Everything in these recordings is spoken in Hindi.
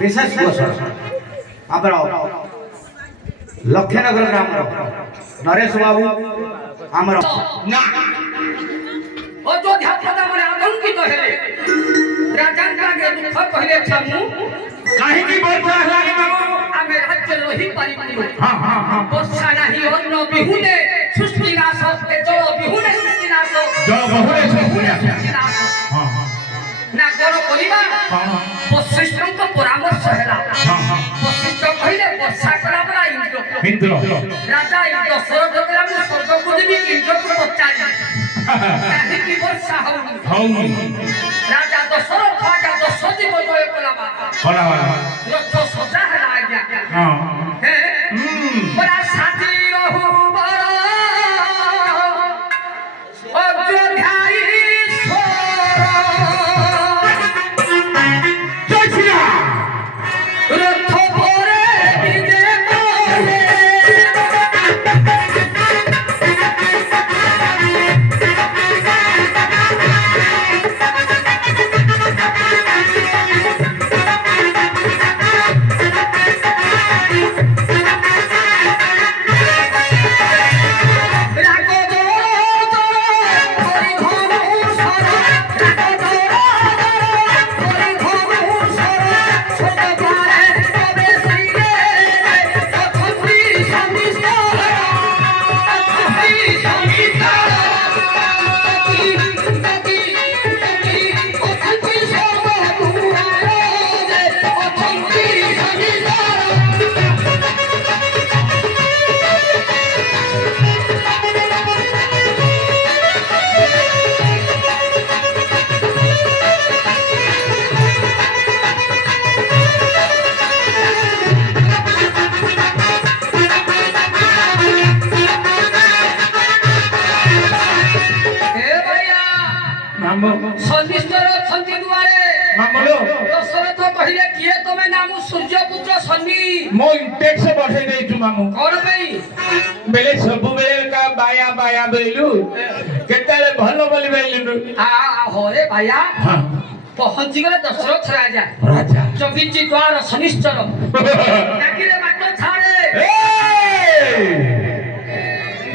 विशेष ଆମର ଲକ୍ଷ୍ମୀନଗର ଗ୍ରାମର ନରେଶ ବାବୁ ଆମର ଅଯୋଧ୍ୟା ପ୍ରଜାମାନେ ଆତଙ୍କିତ ହେଲେ ରାଜାଙ୍କ ଆଗେ ଦୁଃଖ କହିଲେ ଛାମୁ କାହିଁକି ବର୍ଷା ହେଲାନି ବାବୁ ଆମେ ରାଜ୍ୟ ରହିପାରିବୁନି ବର୍ଷା ନାହିଁ ଅନ୍ନ ବିହୁନେ ସୃଷ୍ଟି ନାଶ ଜଳ ବିହୁନେ ସୃଷ୍ଟି ନାଶ ଜଳ ବହୁଳେ ସୃଷ୍ଟି ନାଶ ନା କଣ କରିବା ବଶିଷ୍ଠଙ୍କ ପରାମର୍ଶ ହେଲା ବଶିଷ୍ଠ କହିଲେ ବର୍ଷା କରାବଲା ଇନ୍ଦ୍ର ରାଜା ଦଶରଥ କହିଲା ମୁଁ ସ୍ୱର୍ଗକୁ ଯିବି ଇନ୍ଦ୍ରକୁ ପଚାରି କାହିଁକି ବର୍ଷା ହଉନି ରାଜା ଦଶରଥ ଆଜ୍ଞା 10 ଦିନ ଜୟ କଲା ରଥ ସଜା ହେଲା ଆଜ୍ଞା ପରା ସାଥି ରହୁ ବର ଅଯୋଧ୍ୟାଇ दशरथ कहले किए तमे नाम सूर्यपुत्र सन्नी मो इंटेक्स बढ़े दे छु मामू कोन पई बेले सब बेले का बाया बाया बेलु केतले भलो बोली बेलु आ होरे भाया पहुंची गले दशरथ राजा चौकीची द्वार शनिश्चर डाकिले बाट छाड़े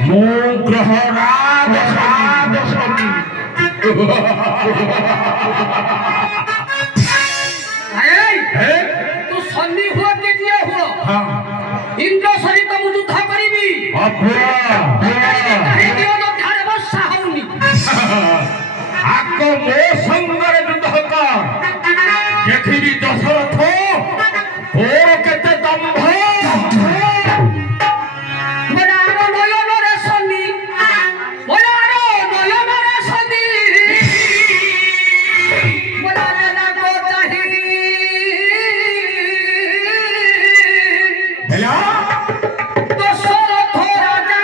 मो ग्रह राज साध सती तू सन्नी हुआ के दिए हुआ इंद्र सहित मु युद्ध करिबी काहेकि अयोध्यारे वर्षा होउनी आको मो संगरे युद्ध कर देखिबी दशरथ ओर केते दंभ बडारो नयनरे सन्नी बडारो नयनरे सन्नी बडारे लागो चाहि हेला दशरथ राजा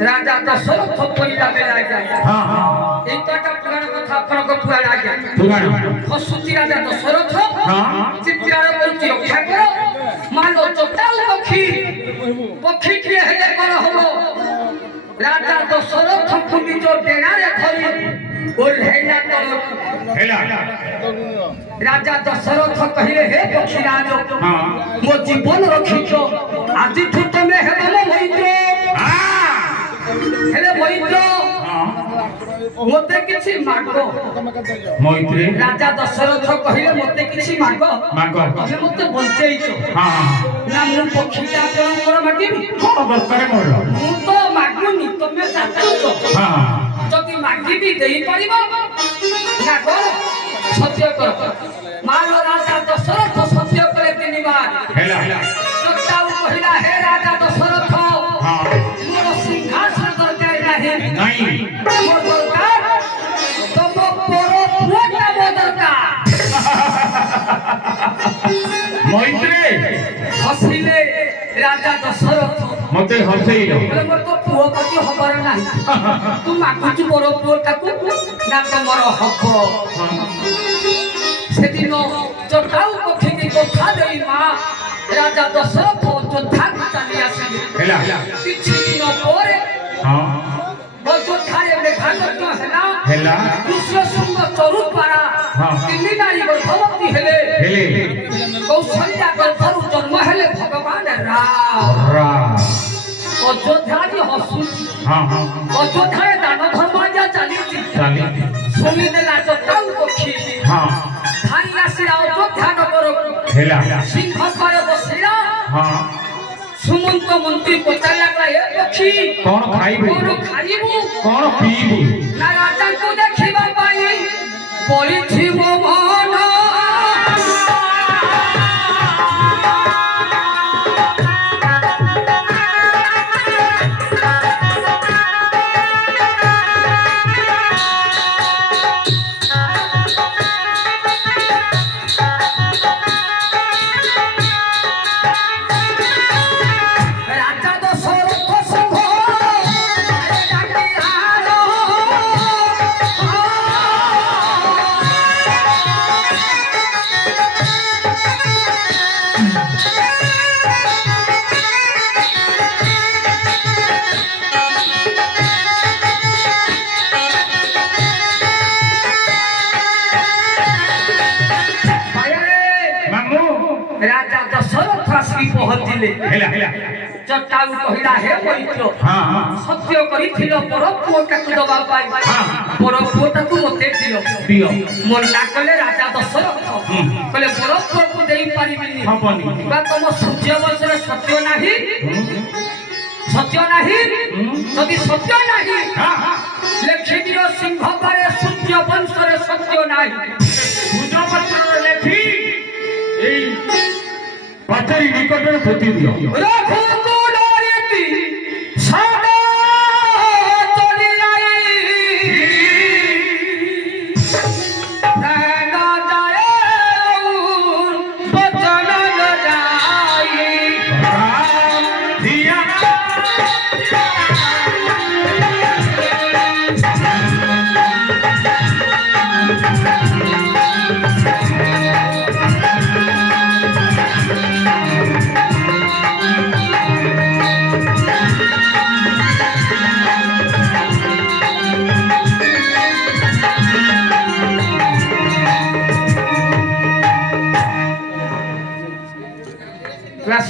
राजा दशरथ पड़िला बेला जाए हाँ हाँ এইটা পুরাণ কথা আপনাকে পুরাণ আগে पुराण ফসুতি রাজা দশরথ हाँ চিত্রার করছি রক্ষা করো মানো চোটাল পক্ষী পক্ষী কি হেলে বড় হলো রাজা দশরথ নিজ ডেনারে খরি ওর হেলা তল हेला রাজা দশরথ কহিলে হে পক্ষীরাজ हाँ মো জীবন রক্ষিছ আজিঠু তুমি হেলে মৈত্র हाँ হেলে মৈত্র हाँ মতে কিছু মাগো মৈত্রী রাজা দশরথ কহিলে মতে কিছু মাগো মাগ তুমি মতে বঞ্চাইছ हाँ हाँ না মু পক্ষীটা আপনার মাগিবি कौन दरकार मोर মু তো মাগুনি তুমি চাচুছ हाँ যদি মাগিবি দেই পারিব না কর সত্য কর মানো রাজা দশরথ সত্য করে তিনিবার हेला চোটাল কহিলা হে রাজা দশরথ हाँ মোর সিংহাসন দরকার নাহি नहीं মোর দরকার তম পর পুরোটা মোর দরকার মৈত্রী হসিলে রাজা দশরথ মতে হসেইল বলে মোর তো পুଅ পতি হবার নাই তু মাগুଛୁ বড় পুଅଟାକୁ না তোমার হব সেদিন চোটাল পক্ষীকে কথা দেই মা রাজা দশরথ যোদ্ধাকে চালি আসিলে हेला কিছু দিন পরে हाँ অযোধ্যায় মেঘাগত হেলা हेला কৃষ্ণ সিংহ চরুপাড়া হ্যাঁ। তিନି নারী গর্ভবতী হেলে हेले কৌশল্যা গর্ভରୁ জন্ম হেলে ভগবান রাম रा অযোধ্যাটি হসুଛି हाँ हाँ অযোধ্যায় দান ধর্ম যা চালিছি चाली শুনিদেলা চোটাল পক্ষী हाँ ধাই আসিলা অযোধ্যা নগরକୁ हेला সিংহ পারে বসিলা हाँ সুমন্ত মন্ত্রী পচার লাগলা এ পক্ষী कौन खाइबू কোন খাইবু कौन पीबू না রাজাଙ୍କୁ ଦେଖିବା ପାଇଁ ପଳିଛି ମୋ ମନ রাজা দশরথ সিংহ ডাকিলালো मामू রাজা দশরথ আসি পৌঁছিলে हेला हेला চটাল কহিলা হে মৈত্র हाँ हाँ সত্য করিছিল পর পুଅଟାକୁ ଦବା ପାଇଁ ହଁ। ପର ପୁଅଟାକୁ ମତେ ଦିଅ दियो ମନା କଲେ ରାଜା ଦଶରଥ ହୁଁ। କହିଲେ ପର ପୁଅକୁ ଦେଇ ପାରିବିନି ହବନି ବା ତମ ସୂର୍ଯ୍ୟ ବଂଶରେ ସତ୍ୟ ନାହିଁ ସତ୍ୟ ନାହିଁ ଯଦି ସତ୍ୟ ନାହିଁ हाँ हाँ ଲେଖିଦିଅ ସିଂହ ପରେ ସୂର୍ଯ୍ୟ ବଂଶରେ ସତ୍ୟ ନାହିଁ पूजा पत्र लेखी ए पचरी निकट में पोती दियो রঘুকুলরীতি সদা চলি আই প্রাণ যায় বচন ন যাই राम दिया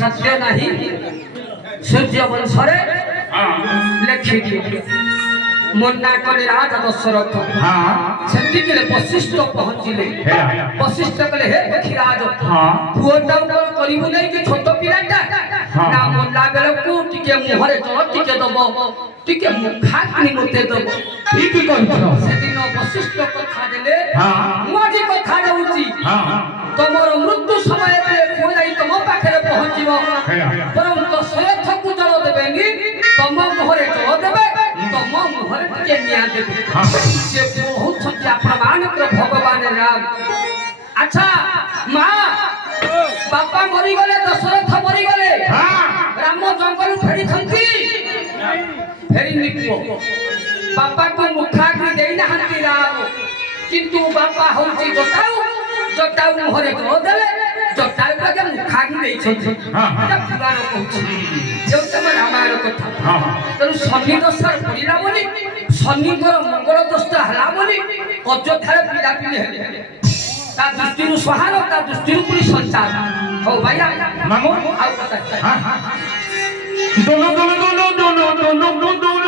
ସତ୍ୟ ନାହିଁ ସୂର୍ଯ୍ୟ ବଂଶରେ हाँ ଲେଖିଦିଅ ମନା କଲେ ରାଜା ଦଶରଥ हाँ ସେତିକିରେ ବଶିଷ୍ଠ ପହଞ୍ଚିଲେ हेला ବଶିଷ୍ଠ କହିଲେ ହେ ପକ୍ଷୀରାଜ हाँ ପୁଅଟାକୁ କଣ କରିବୁ ନାଇଁ କି ଛୋଟ ପିଲାଟା ହଁ। ନା ମଲା ବେଳକୁ ଟିକେ ମୁହଁରେ ଜଳ ଟିକେ ଦବ ଟିକେ ମୁଖାଗ୍ନି ମତେ ଦବ ठीक ही कौन था ସେଦିନ ବଶିଷ୍ଠ କଥା ଦେଲେ हाँ ମୁଁ ଆଜି କଥା ଦଉଛି हाँ हाँ ତମର ମୃତ୍ୟୁ ସମୟରେ ପୁଅ ଯାଇ ତମ ପାଖରେ ପହଞ୍ଚିବ हेला ବରଂ ଦଶରଥକୁ ଜଳ ଦେବେନି ତମ ମୁହଁରେ ଜଳ ଦେବେ ତମ ମୁହଁରେ ଟିକେ ନିଆଁ ଦେବେ हाँ ସେ କହୁଛନ୍ତି ଆପଣ ମାନଙ୍କର ଭଗବାନ ରାମ ଆଚ୍ଛା ମା ବାପା ମରିଗଲେ ଦଶରଥ ମରିଗଲେ हाँ ରାମ ଜଙ୍ଗଲ ଫେରିଛନ୍ତି ଫେରି ନିପୁଅ ବାପାକୁ ମୁଖାଗ୍ନି ଦେଇନାହାନ୍ତି ରାମ କିନ୍ତୁ ବାପା ହଉଛି ଜଟାଉ ଜଟାଉ ମୁହଁରେ ଗ୍ରହ ଦେଲେ ଜଟାଉ ଆଗେ ମୁଖାଗ୍ନି ଦେଇଛନ୍ତି ଏଟା ପୁରାଣ କହୁଛି ଯେଉଁତମ ରାମାୟଣ କଥା ତେଣୁ ଶନି ଦଶାର ପଡ଼ିଲା ବୋଲି ଶନିଙ୍କର ମଙ୍ଗଳ ଦୋଷ ହେଲା ବୋଲି ଅଯୋଧ୍ୟାରେ ପିଲାପିଲି ହେଲେ ତା ଦୃଷ୍ଟିରୁ ସହାର ତା ଦୃଷ୍ଟିରୁ ପୁଣି ସଞ୍ଚାର ହଉ ଭାଇ ମାମୁଁ ଆଉ କଥା ଦୋଲ ଦୋଲ ଦୋଲ ଦୋଲ ଦୋଲ ଦୋଲ